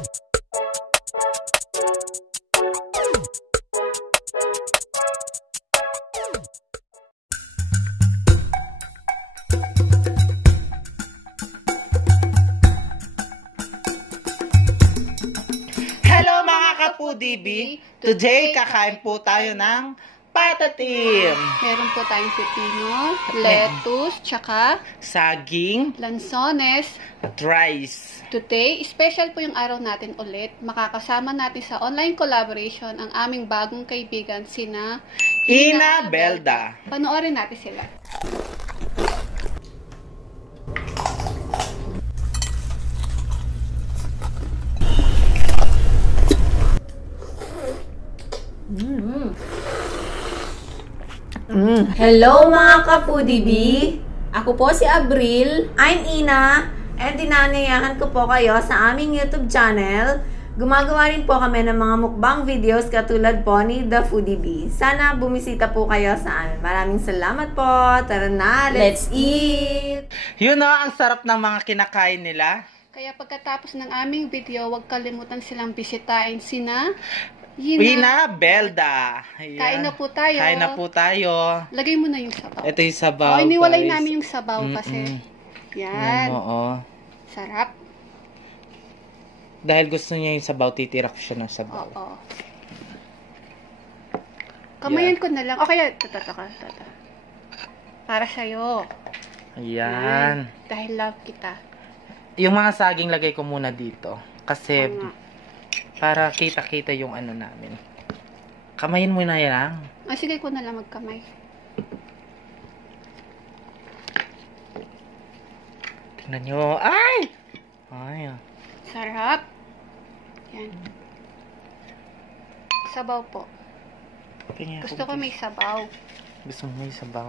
Hello mga ka-Foodie! Today, kakain po tayo ng patatim. Meron po tayong pepino, lettuce, tsaka Saging lansones. at rice. Today, special po yung araw natin ulit. Makakasama natin sa online collaboration ang aming bagong kaibigan, sina Ina Belda. Panoorin natin sila. Hello mga ka-Foodie! Ako po si Abril. I'm Ina. And dinanayahan ko po kayo sa aming YouTube channel. Gumagawa rin po kami ng mga mukbang videos katulad po ni The Foodie Bee. Sana bumisita po kayo sa amin. Maraming salamat po. Tara na, let's eat! Yun o, ang sarap ng mga kinakain nila. Kaya pagkatapos ng aming video, huwag kalimutan silang bisitahin sina Ina Belda. Ayan. Kain na po tayo. Kain na po tayo. Lagay mo na yung sabaw. Ito yung sabaw. Iniwalay guys. namin yung sabaw kasi. Yan. Oo. Sarap. Dahil gusto niya yung sabaw, titirak siya ng sabaw. Oo. Kamayan ko na lang. Okay, tata. Para sa'yo. Ayan. Dahil love kita. Yung mga saging lagay ko muna dito. Kasi para kita-kita yung ano namin. Kamayin mo na yan. Sige ko na lang magkamay. Tingnan nyo. Ay! Ay. Sarap. Yan. Sabaw po. Tingnan Gusto ko may sabaw. Gusto mo may sabaw.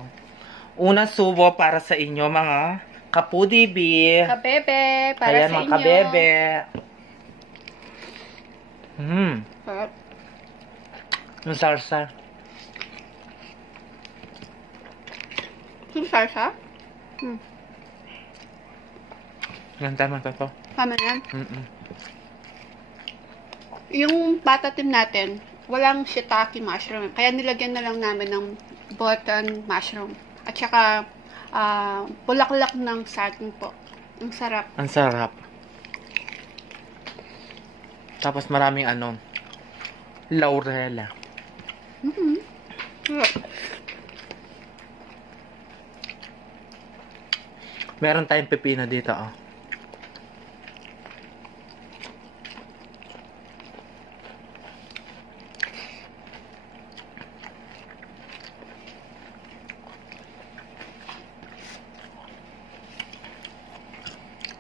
Unang subo para sa inyo mga ka-Foodie Bee. Kabebe, para Ayan, sa mga inyo. kabebe. Sarap. Yung sarsa. Yung salsa? Yan, tama to. Tama yan. Mm-mm. Yung patatim natin, walang shiitake mushroom. Kaya nilagyan na lang namin ng button mushroom. At saka, bulaklak ng saging po. Ang sarap. Ang sarap. Tapos maraming ano, laurel. Meron tayong pepino dito, oh.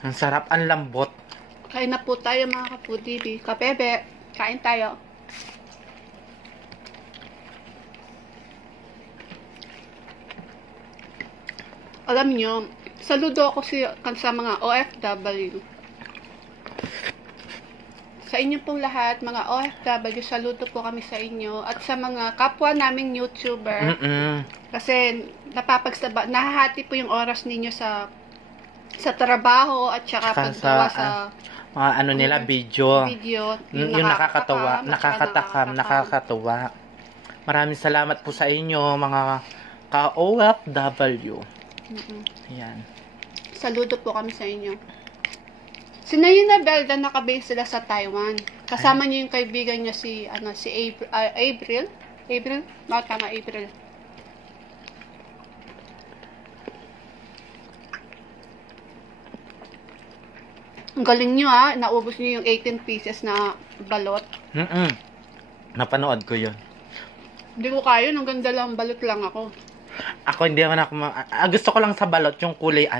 Ang sarap, ang lambot. Kain na po tayo mga ka-Foodie. Kabebe, kain tayo. Alam nyo, saludo ako sa mga OFW. Sa inyo pong lahat, mga OFW, saludo po kami sa inyo. At sa mga kapwa naming YouTuber. Kasi nahahati po yung oras ninyo sa trabaho at saka paggawa sa mga ano nila, video. Yung nakakatawa, nakakatuwa. Maraming salamat po sa inyo, mga ka-OFW. Ayan. Saludo po kami sa inyo. Si Ina Belda, nakabase sila sa Taiwan. Kasama niyo yung kaibigan niya si April. April? Tama, April. Ang galing nyo naubos nyo yung 18 pieces na balot. Napanood ko yun. Hindi ko kaya, ang ganda lang, balot lang ako. Ako hindi naman ako gusto ko lang sa balot yung kulay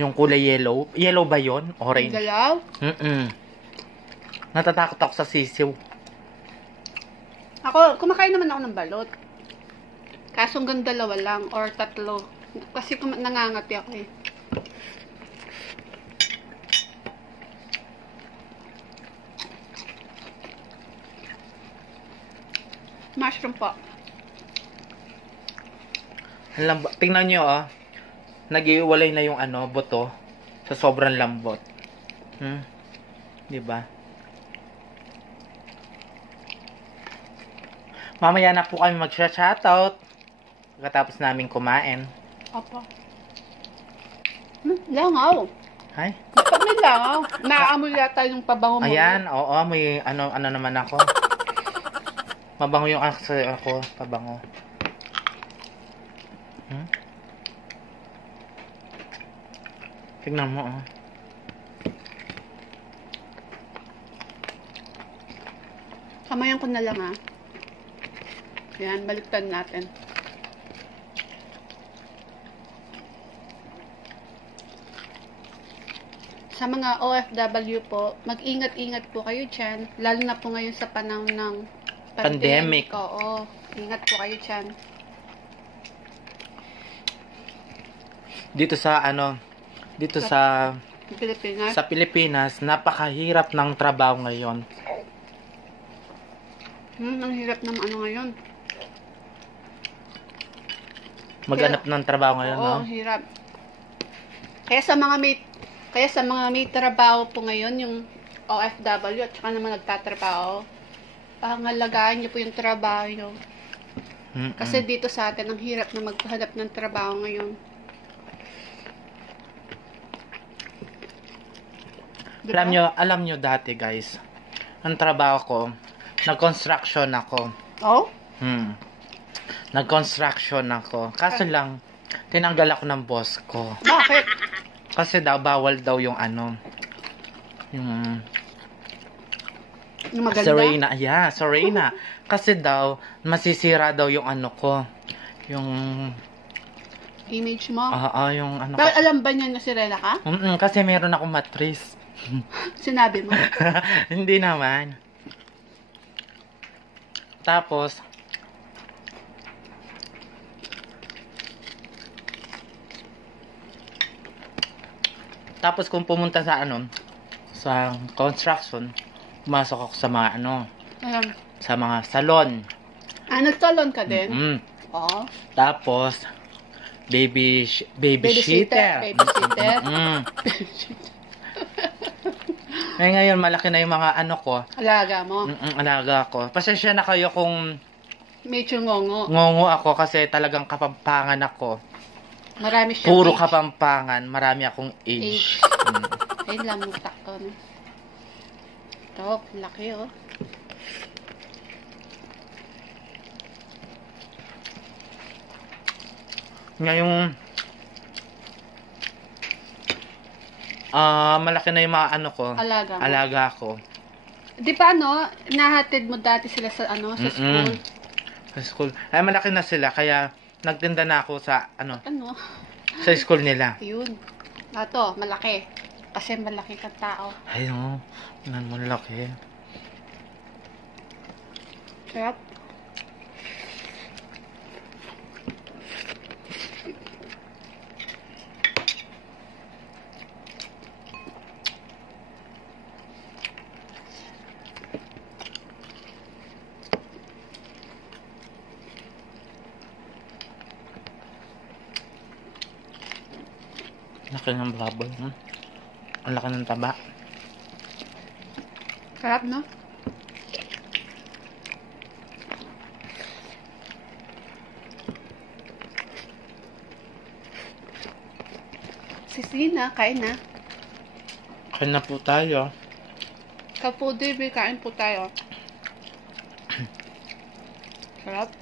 yung kulay yellow. Yellow ba yun? Orange. Galaw? Natatakot ako sa sisiw. Ako, kumakain naman ako ng balot. Kaso hanggang 2 lang or 3. Kasi nangangati ako eh. Mushroom po. Tingnan nyo nag-iwalay na yung buto sa sobrang lambot. Diba? Mamaya na po kami mag-shoutout. Pagkatapos namin kumain. Opo. Langaw. Ay? Dapat may langaw. Naaamoy yata yung pabango mo. Ayan, oo, may ano naman ako. Mabango yung ako, pabango. Tignan mo, oh. Kamayan ko na lang, ha. Ayan, baliktad natin. Sa mga OFW po, mag-ingat-ingat po kayo dyan. Lalo na po ngayon sa panahon ng Pandemic. Oo, ingat po kayo dyan. Dito sa Pilipinas. sa Pilipinas, napakahirap ng trabaho ngayon. Ang hirap ng ano ngayon. Maghanap ng trabaho ngayon, Oo, no? hirap. Kaya sa mga may trabaho po ngayon, yung OFW at saka naman nagtatrabaho, pangalagaan niyo po yung trabaho niyo. Kasi dito sa atin, ang hirap na maghanap ng trabaho ngayon. Diba? Alam nyo dati, guys, ang trabaho ko, nag-construction ako. Oh? Nag-construction ako. Kaso lang, tinanggal ako ng boss ko. Bakit? Kasi daw, bawal daw yung yung Yung maganda? Serena. Yeah, Serena. Kasi daw, masisira daw yung ano ko. Yung, Image mo? yung ano Pero alam ba niya na si Rela ka? kasi meron akong matris. Sinabi mo? Hindi naman. Tapos, kung pumunta sa sa construction, pumasok ako sa mga Alam. sa mga salon. Nagsalon ka din? Oo. Tapos, babysitter. Babysitter. Ngayon, malaki na yung mga ko. Alaga mo? Alaga ko. Pasensya na kayo kung Medyo ngongo. ngongo ako kasi talagang kapampangan ako. Marami siyang Puro age. kapampangan. Marami akong age. Ay, lamutak ko. Ito, laki oh. Ngayong malaki na yung mga ko. Alaga mo? Alaga ko. Di ba nahatid mo dati sila sa sa school? Sa school. Ay, malaki na sila. Kaya, nagtinda na ako sa, Ano? sa school nila. Yun. Ito, malaki. Kasi malaki kang tao. Ay, malaki. Sarap. Laki ng baboy. Ang laki ng taba. Sarap, no? Sisina, kain na. Kain na po tayo. Kapudi, kain po tayo. Sarap.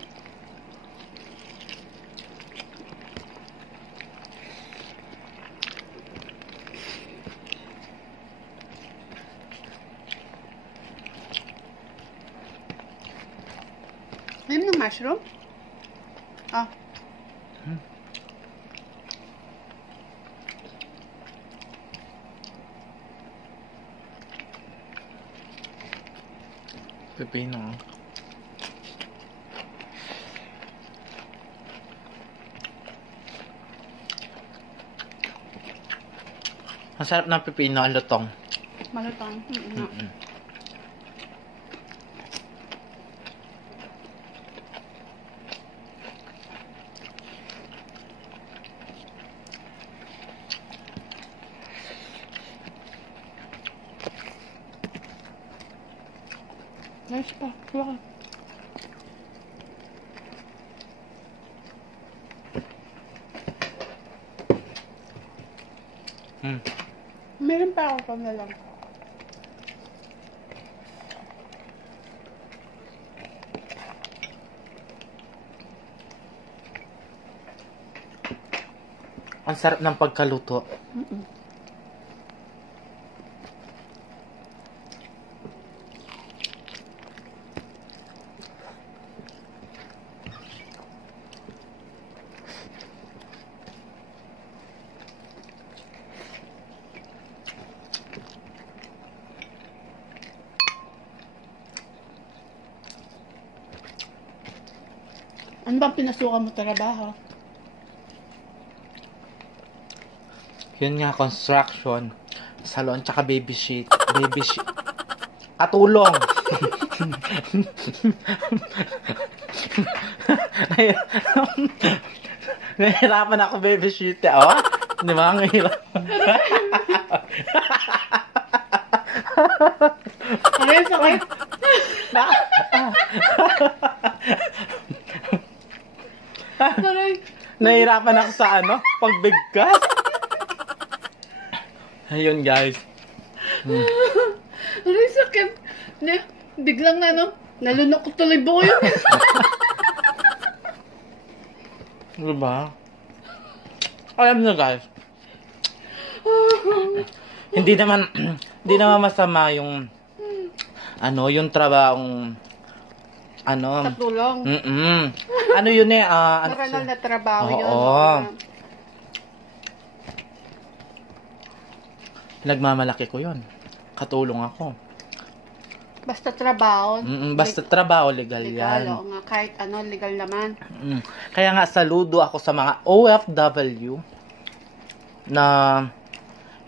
Mayroon ng mushroom? Ah. Pepino. Ang sarap ng pepino, ang lutong. Malutong. Nice pa. Wala. Meron pa ako na lang. Ang sarap ng pagkaluto. Ano bang pinasukan mo trabaho? Yun nga, construction. Salon, tsaka baby sheet. Baby sheet. Katulong! Nahihirapan ako baby sheet. Oh? Di ba? Ang hirap. Okay, sakit. Aray. Nahihirapan ako sa pagbigkas. Ayun, guys. Aray, sakit. Biglang nalunok ko tuloy buo yun. Diba? Alam nyo, guys. Hindi naman masama yung yung trabahong Katulong. Ano yun Marangal na trabaho yun. Oo. Nagmamalaki ko yun. Katulong ako. Basta trabaho. Basta trabaho, legal yan. Oo nga, kahit legal naman. Kaya nga, saludo ako sa mga OFW na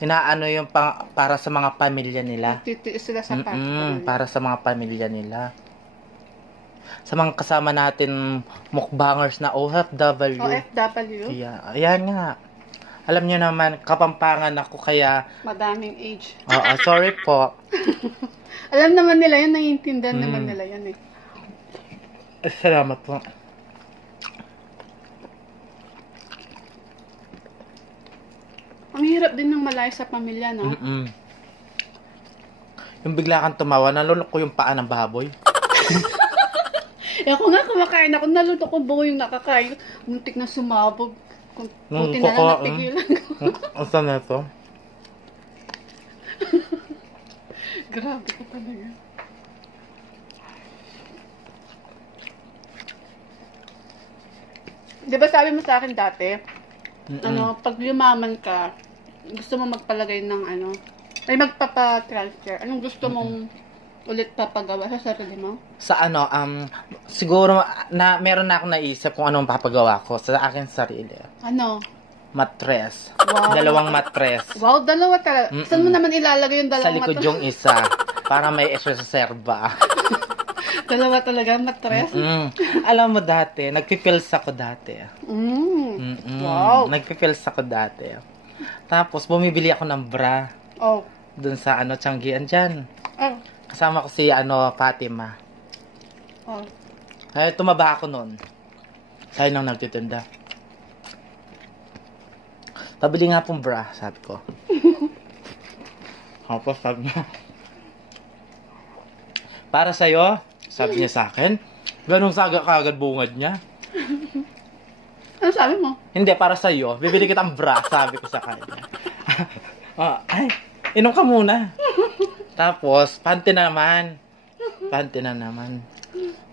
inaano yung para sa mga pamilya nila. Titiis sila sa pamilya. Para sa mga pamilya nila. Sa mga kasama natin mukbangers na OFW. OFW? Ayan nga. Alam nyo naman, kapampangan ako kaya... Madaming age. Oo, sorry po. Alam naman nila yan, naiintindihan naman nila yan eh. Salamat po. Ang hirap din ng malayo sa pamilya, no? Yung bigla kang tumawa, nalulok ko yung paa ng baboy. Ako nga, kumakain ako, naluto ko buo yung nakakain. Muntik na sumabog. Buti na lang napigilan ko. Saan na ito? Grabe ka talaga. Di ba sabi mo sa akin dati, pag yumaman ka, gusto mo magpalagay ng ay magpapa-transfer. Anong gusto mong ulit papagawa sa sarili mo? Sa siguro na meron na akong naisip kung anong papagawa ko sa akin sarili. Ano? Matres. Wow. 2 matres. Wow, 2 talaga. Saan mo naman ilalagay yung 2 Sa likod yung isa. Para may reserva. 2 talaga, matres? Alam mo dati, nagpipils ako dati. Wow. Nagpipils ako dati. Tapos, bumibili ako ng bra. Oh. Dun sa Tianggian dyan. Oh. Kasama ko si Fatima. Oh. Ay, tumaba ako nun. Tayo nang nagtitinda. Pabili nga pong bra, sabi ko. Tapos sabi niya, para sa'yo, sabi niya sa akin, ganong saga kagad bungad niya. Ano sabi mo? Hindi, para sa'yo, bibili kitang bra, sabi ko sa kanya. Ay, inom ka muna. Tapos, panty na naman.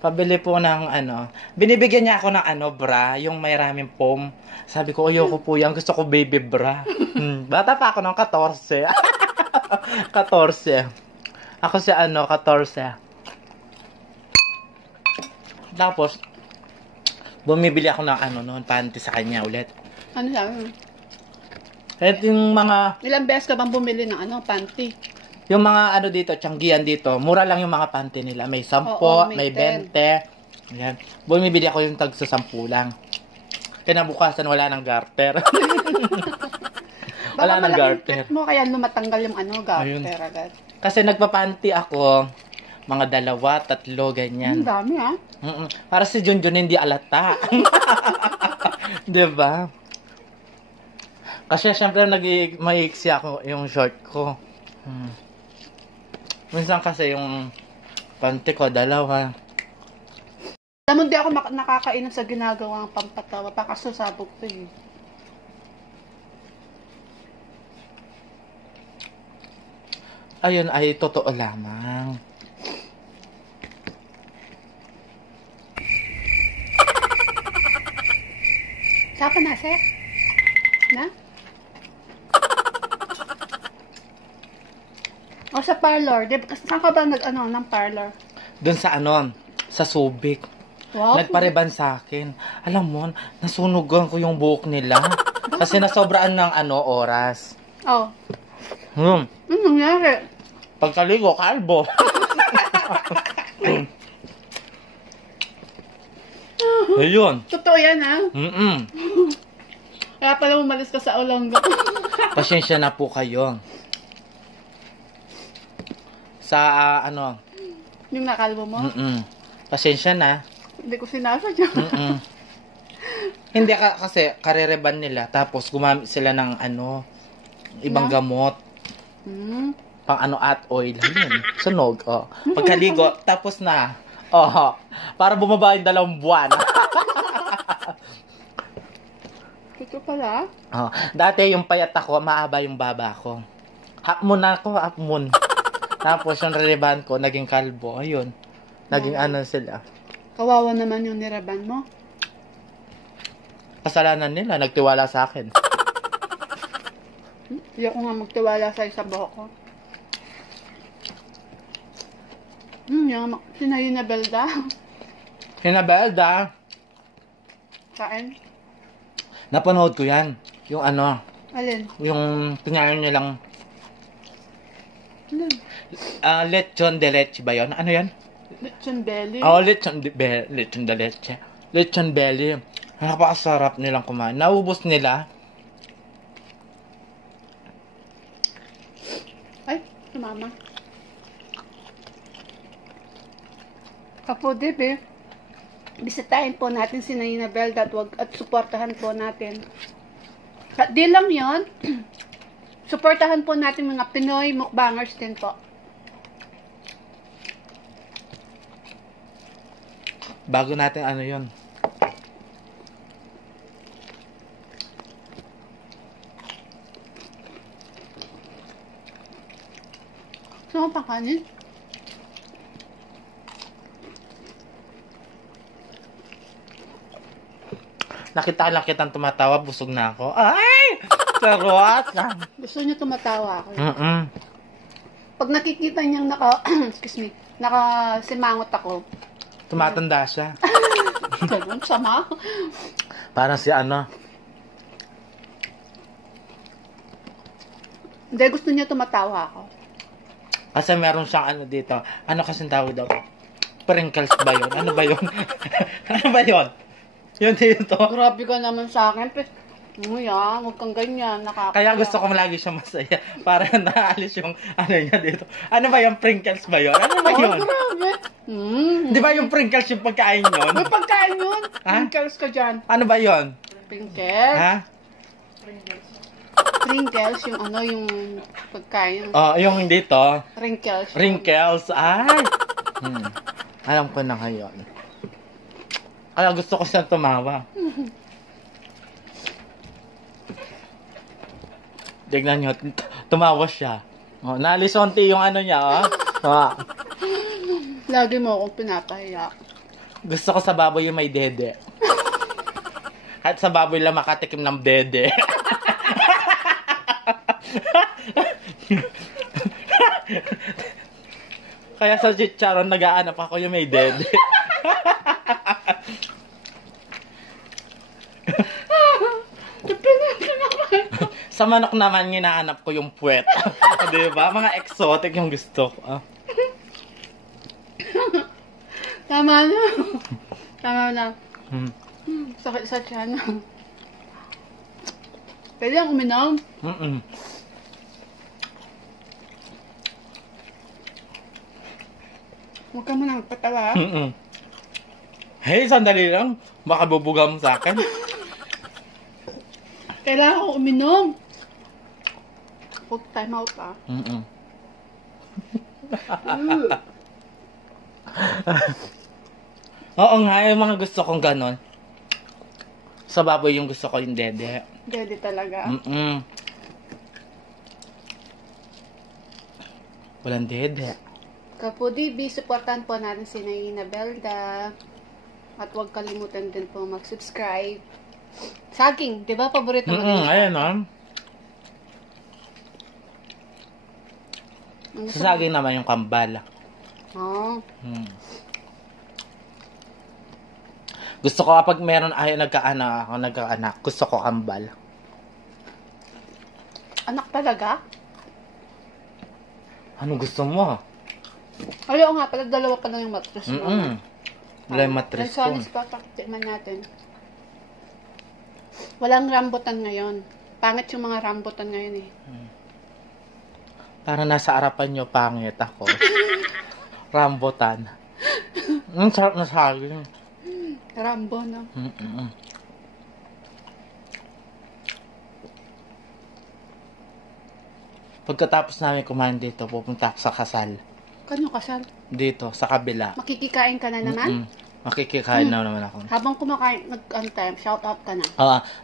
Pabili po ng binibigyan niya ako ng bra, yung may raming foam. Sabi ko, ayoko po yan, gusto ko baby bra. Bata pa ako ng 14. 14. Ako si 14. Tapos, bumibili ako ng noon, panty sa kanya ulit. Ano sabi mo? Kahit yung mga... Ilang beses ka bang bumili ng panty? Yung mga dito, Tianggian dito, mura lang yung mga panty nila. May 10, may 20. Ayan. Bumibili ako yung tag sa 10 lang. Kinabukasan, wala nang garter. Wala nang garter. Mo kaya lumatanggal yung garter agad. Kasi nagpapanty ako, mga 2, 3, ganyan. Ang dami Para si Junjun hindi alata. Diba? Kasi syempre maiksi ako yung short ko. Minsan kasi yung panty ko, dalawa. Alam mo, di ako nakakainom sa ginagawang pampatawa. Pakasasabog to eh. Ayun ay totoo lamang. Sapa na, sir? Na? O sa parlor. Saan ka ba ng parlor? Doon sa sa Subic. Wow. Nagpareban sa akin. Alam mo, nasunugan ko yung buhok nila. Kasi nasobraan ng oras. Oh. Ano nangyari? Pagkaligo, kalbo. Ayun. Totoo yan, ha? Kaya pala umalis ka sa Olonga. Pasensya na po kayo. Sa Yung nakalbo mo? Pasensya na. Hindi ko sinasadya. Hindi kasi karereban nila. Tapos gumamit sila ng ibang gamot. Pang at oil. Ayun. Sunog. Pagkaligo, tapos na. Para bumaba yung 2 buwan. Ito pala? Dati yung payat ako, maaba yung baba ko. Hapmon ako, hapmon. Tapos yung rereban ko, naging kalbo. Ayun. Naging sila. Kawawa naman yung nireban mo. Kasalanan nila, nagtiwala sa akin. Hindi ako nga magtiwala sa buhok ko. Yung sinayin na Belda. Hinabelda. Kain? Napanood ko yan. Yung Alin? yung pinyayon nilang Alin? lechon de leche ba yun? Ano yan? Lechon belly? Lechon de leche. Lechon belly. Napakasarap nilang kumain. Naubos nila. Ay, mama. Kapudib eh. Bisitahin po natin si Naina Belda at suportahan po natin. Di lang yon. Suportahan po natin mga Pinoy mukbangers din po. Bago natin yun. Gusto mo pa kanin? Nakita lang kitang tumatawa, busog na ako. Ay! Charot! Gusto niyo tumatawa ako. Pag nakikita niyang excuse me, nakasimangot ako. Tumatanda siya. Ganun, sama. Parang si Hindi, gusto niya tumatawa ako. Kasi meron siyang dito. Ano kasing tawag daw? Sprinkles ba yun? Ano ba yun? Ano ba yun? Yun dito. Grabe ka naman sa akin. Huwag kang ganyan. Kaya gusto ko lagi siya masaya. Para naalis yung niya dito. Ano ba yung sprinkles ba yun? Ano ba yun? Grabe. Di ba yung sprinkles yung pagkain yun? May pagkain yun. Ha? Sprinkles ka dyan. Ano ba yun? Sprinkles? Ha? Sprinkles, yung pagkain. Yung dito. Wrinkles. Wrinkles. Ay! Alam ko na ngayon. Kaya gusto ko siyang tumawa. Tignan nyo, tumawa siya. Nalisonti yung niya, Lagi mo akong pinapahiya. Gusto ko sa baboy yung may dede. At sa baboy lang makatikim ng dede. Kaya sa chicharon, nag-aanap ako yung may dede. Sa manok naman, ginaanap ko yung puwet. Diba? Mga exotic yung gusto ko. Tama na. Tama na. Sakit sa tiyan. Pwede ang uminom? Huwag ka mo nang patawa. Hey, sandali lang. Baka bubugam sa akin. Kailangan ko uminom. Huwag time out ah. Oo nga, yung mga gusto kong ganon. Sa baboy yung gusto ko yung dede. Dede talaga. Walang dede. Kapudi, supportan po natin si Naina Belda. At huwag kalimutan din po mag-subscribe. Saging, di ba? Paborito mo din. Ayan o. Sa saging naman yung kambal. Gusto ko kapag meron nagkaanak, gusto ko kambal. Anak talaga? Ano gusto mo? Ayaw nga, pala dalawa pa lang yung mattress mo. Wala yung mattress ko. Lansones pa, paktikman natin. Walang rambutan ngayon. Pangit yung mga rambutan ngayon eh. Para nasa harapan nyo, pangit ako. Rambutan. Ang sarap na saging. Rambo, no? Pagkatapos namin kumain dito, pupunta ako sa kasal. Kanyo kasal? Dito, sa kabila. Makikikain ka na naman? Makikikain na naman ako. Habang kumakain, time, shout out ka na.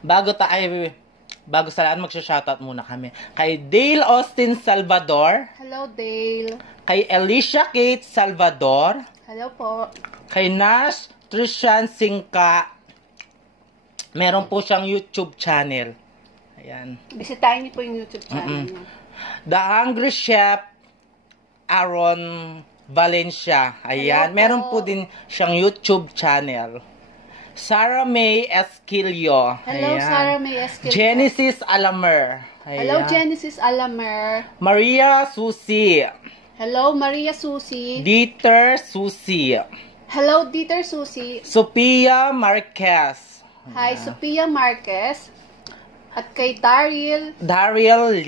Bago sa lahat, magsha-shoutout muna kami. Kay Dale Austin Salvador. Hello, Dale. Kay Alicia Kate Salvador. Hello po. Kay Nash Trishan Singka. Meron po siyang YouTube channel. Ayan. Bisitahin niyo po yung YouTube channel niya. The Hungry Chef Aaron Valencia. Ayan. Meron po din siyang YouTube channel. Sarah May Esquilio. Hello, ayan. Sarah May Esquilio. Genesis Alamer. Ayan. Hello, Genesis Alamer. Maria Susi. Hello, Maria Susi. Dieter Susi. Hello, Dieter Susi. Sophia Marquez. Hi, Sophia Marquez. At kay Daryl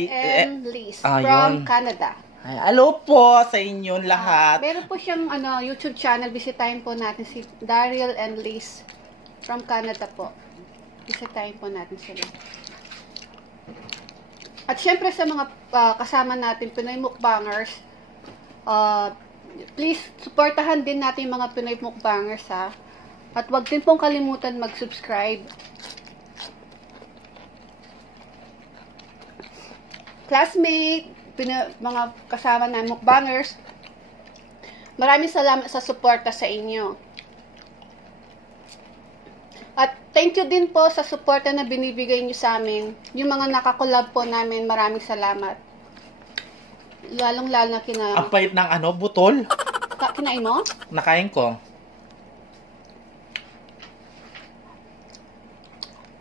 and Liz from Canada. Ay, hello po sa inyo lahat. Meron po siyang YouTube channel. Bisitahin po natin si Daryl and Liz from Canada po. Bisitahin po natin sila. At syempre sa mga kasama natin, Pinoy Mukbangers, please, supportahan din natin yung mga Pinoy Mukbangers ha. At wag din pong kalimutan mag-subscribe. Classmate, mga kasama na Mukbangers, maraming salamat sa suporta sa inyo. At thank you din po sa suporta na binibigay nyo sa amin. Yung mga nakakolab po namin, maraming salamat. Lalong-lalo na Ang pait ng butol. Kinain mo? Nakain ko.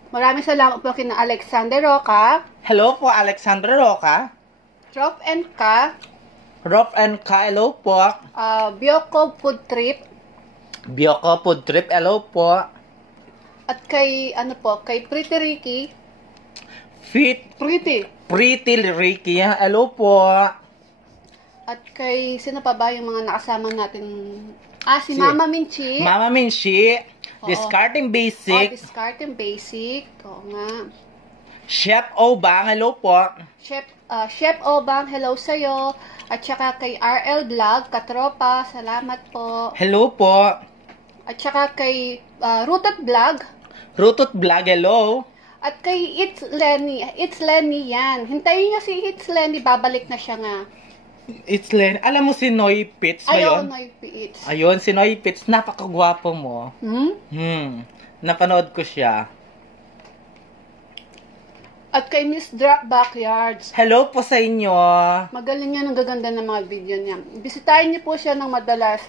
Maraming salamat po kina Alexander Roca. Hello po, Alexander Roca. Rob and Ka. Rob and Ka, hello po. Bioko Food Trip. Bioko Food Trip, hello po. At kay, kay Pretty Ricky. Pretty Ricky, hello po. At kay, sino pa ba yung mga nakasama natin? Si Mama Minchi. Mama Minchi. Discarding Basic. Discarding Basic. Oo nga. Chef Obang, hello po. Chef Obang, hello sa'yo. At saka kay RL Vlog, katropa, salamat po. Hello po. At saka kay Rooted Vlog. Rooted Vlog, hello. At kay It's Lenny yan. Hintayin niyo si It's Lenny, babalik na siya nga. It's Lenny. Alam mo si Noy Pitts ba yun? Noy Pitts. Ayun, si Noy Pitts. Napakagwapo mo. Napanood ko siya. At kay Miss Drop Backyards. Hello po sa inyo. Magaling yan, ang gaganda ng mga video niya. Bisitahin niyo po siya ng madalas.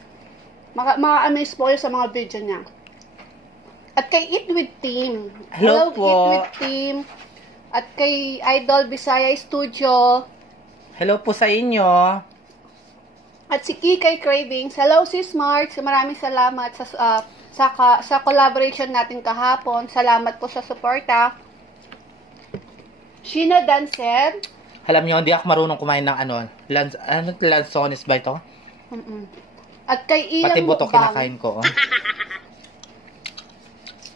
Maka-amaze po kayo sa mga video niya. At kay Eat With Team. Hello po. Eat With Team. At kay Idol Bisaya Studio. Hello po sa inyo. At si Kikay Cravings. Hello sis Mark. Maraming salamat sa collaboration natin kahapon. Salamat po sa suporta. Sheena Dancer. Alam niyo, hindi ako marunong kumain ng lansones ba ito? At kay Ian Pati buto Mukbang. kinakain ko.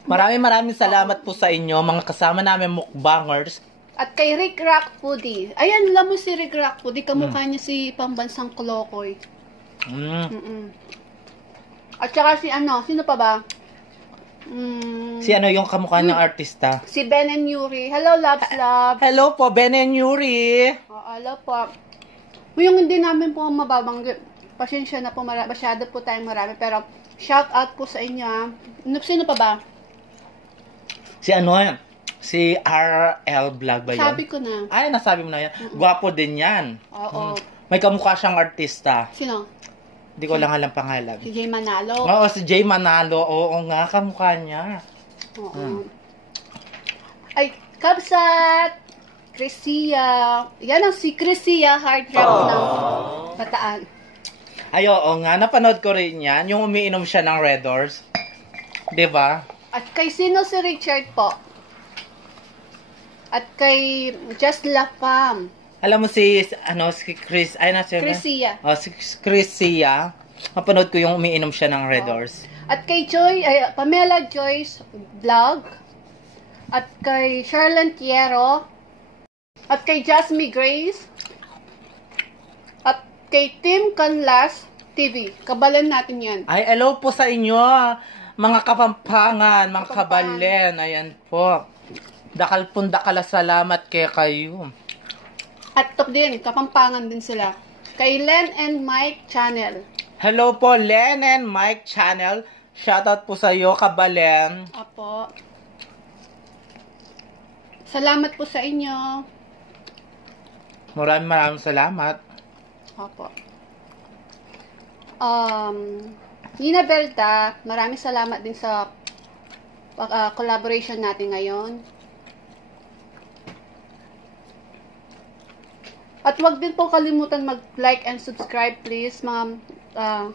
Maraming salamat po sa inyo, mga kasama namin mukbangers. At kay Rick Rock Foodie. Ayan, alam mo si Rick Rock Foodie, kamukha niya si pambansang Kolokoy. At saka si sino pa ba? Si yung kamukha ng artista? Si Ben and Yuri. Hello, loves, love. Hello po, Ben and Yuri. Hello po. Yung hindi namin po mababanggit. Pasensya na po, masyado po tayong marami. Pero, shout out po sa inyo. Sino pa ba? Si RL Vlog ba yun? Sabi ko na. Ay, nasabi mo na yan. Gwapo din yan. Oo. May kamukha siyang artista. Sino? Hindi ko lang alam pangalan. Si Jay Manalo. Oo, si Jay Manalo. Oo nga, kamukha niya. Oo. Ay, Kabsat! Crisia. Yan ang si Crisia Heart Rap ng Bataan. Ay, oo nga. Napanood ko rin yan. Yung umiinom siya ng Red Doors. Diba? At kay sino si Richard po? At kay Just La Fam. Alam mo si Chris, Crisia. Si Crisia. Mapanood ko yung umiinom siya ng Red Doors. At kay Pamela Joyce Vlog. At kay Charlene Tiero. At kay Jasmine Grace. At kay Tim Canlas TV. Kabalan natin yan. Ay, hello po sa inyo, mga kapampangan, mga kabalen. Ayan po. Dakal salamat kayo. At top din, kapampangan din sila. Kay Len and Mike Channel. Hello po, Len and Mike Channel. Shoutout po sa iyo, kabalen. Apo. Salamat po sa inyo. Maraming salamat. Apo. Nina Belta, maraming salamat din sa collaboration natin ngayon. At wag din po kalimutan mag-like and subscribe please, mga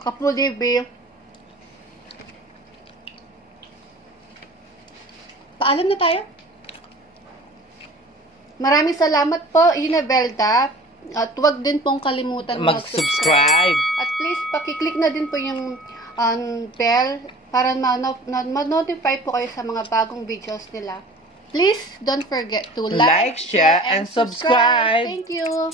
Kapudibby. Paalam na tayo. Maraming salamat po, Inabelda. At wag din pong kalimutan mag-subscribe. At please, pakiclick na din po yung bell para ma-notify po kayo sa mga bagong videos nila. Please, don't forget to like, share, and subscribe. Thank you.